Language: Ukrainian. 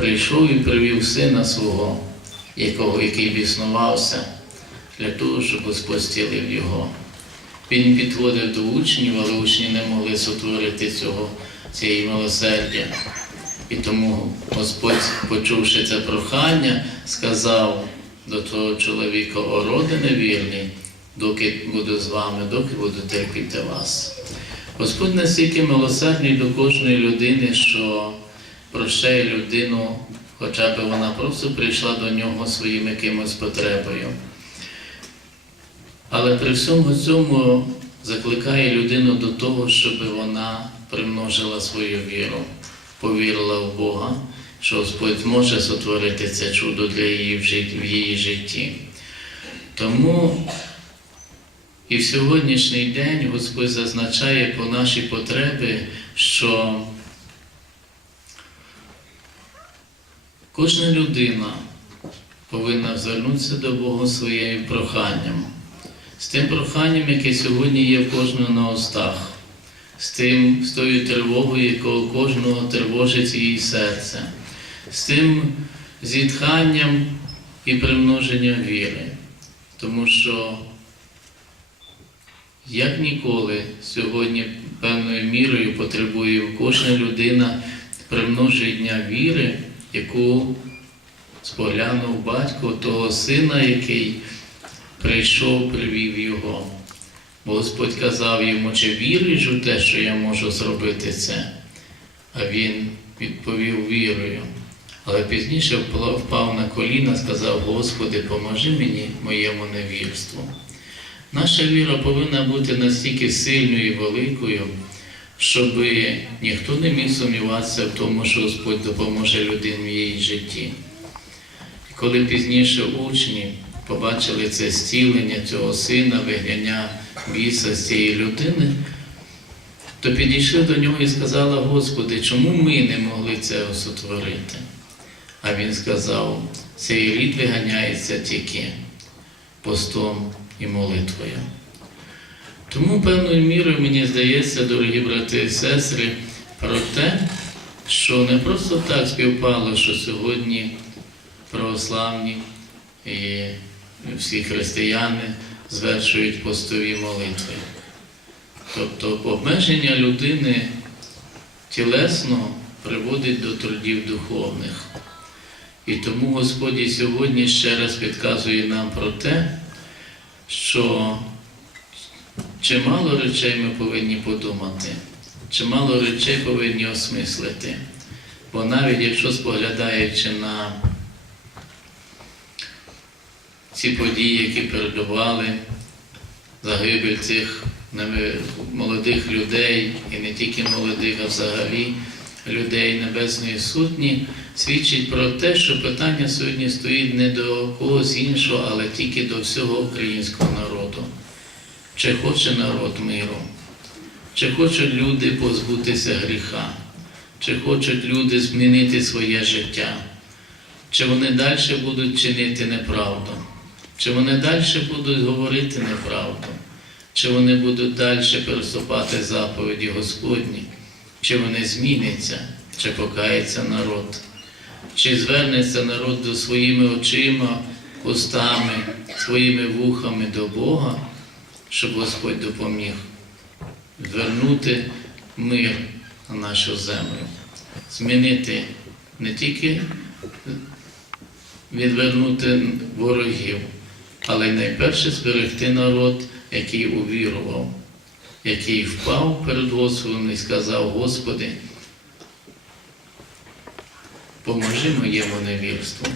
прийшов і привів сина свого, якого, який біснувався, для того, щоб Господь зцілив його. Він підводив до учнів, але учні не могли сотворити цього, цієї милосердя. І тому Господь, почувши це прохання, сказав до того чоловіка, о роди невірний, доки буду з вами, доки буду терпіти вас. Господь настільки милосердний до кожної людини, що прощає людину, хоча б вона просто прийшла до нього своїм якимось потребою. Але при всьому цьому закликає людину до того, щоб вона примножила свою віру, повірила в Бога, що Господь може сотворити це чудо для її в її житті. Тому і в сьогоднішній день Господь зазначає по наші потреби, що кожна людина повинна звернутися до Бога своїм проханням, з тим проханням, яке сьогодні є кожного на устах, з тим, з тою тривогою, якого кожного тривожить її серце, з тим зітханням і примноженням віри. Тому що як ніколи сьогодні певною мірою потребує кожна людина примноження віри, яку споглянув батько того сина, який прийшов, привів його. Господь казав йому, чи віруєш у те, що я можу зробити це? А він відповів вірою. Але пізніше впав на коліна, сказав, Господи, поможи мені моєму невірству. Наша віра повинна бути настільки сильною і великою, щоб ніхто не міг сумніватися в тому, що Господь допоможе людині в її житті. І коли пізніше учні побачили це зцілення цього сина, вигнання біса з цієї людини, то підійшли до нього і сказали, Господи, чому ми не могли це сотворити? А він сказав, цей рід виганяється тільки постом і молитвою. Тому певною мірою мені здається, дорогі брати і сестри, про те, що не просто так співпало, що сьогодні православні і всі християни звершують постові молитви. Тобто обмеження людини тілесно приводить до трудів духовних. І тому Господь сьогодні ще раз підказує нам про те, що чимало речей ми повинні подумати, чимало речей повинні осмислити. Бо навіть якщо споглядаючи на ці події, які передували, загибель цих молодих людей, і не тільки молодих, а взагалі людей Небесної Сутні, свідчить про те, що питання сьогодні стоїть не до когось іншого, але тільки до всього українського народу. Чи хоче народ миру? Чи хочуть люди позбутися гріха? Чи хочуть люди змінити своє життя? Чи вони далі будуть чинити неправду? Чи вони далі будуть говорити неправду? Чи вони будуть далі переступати заповіді Господні? Чи вони зміняться, чи покається народ? Чи звернеться народ до своїми очима, устами, своїми вухами до Бога, щоб Господь допоміг вернути мир на нашу землю, змінити не тільки відвернути ворогів, але й найперше зберегти народ, який увірував, який впав перед Господом і сказав, Господи, поможи моєму невірству.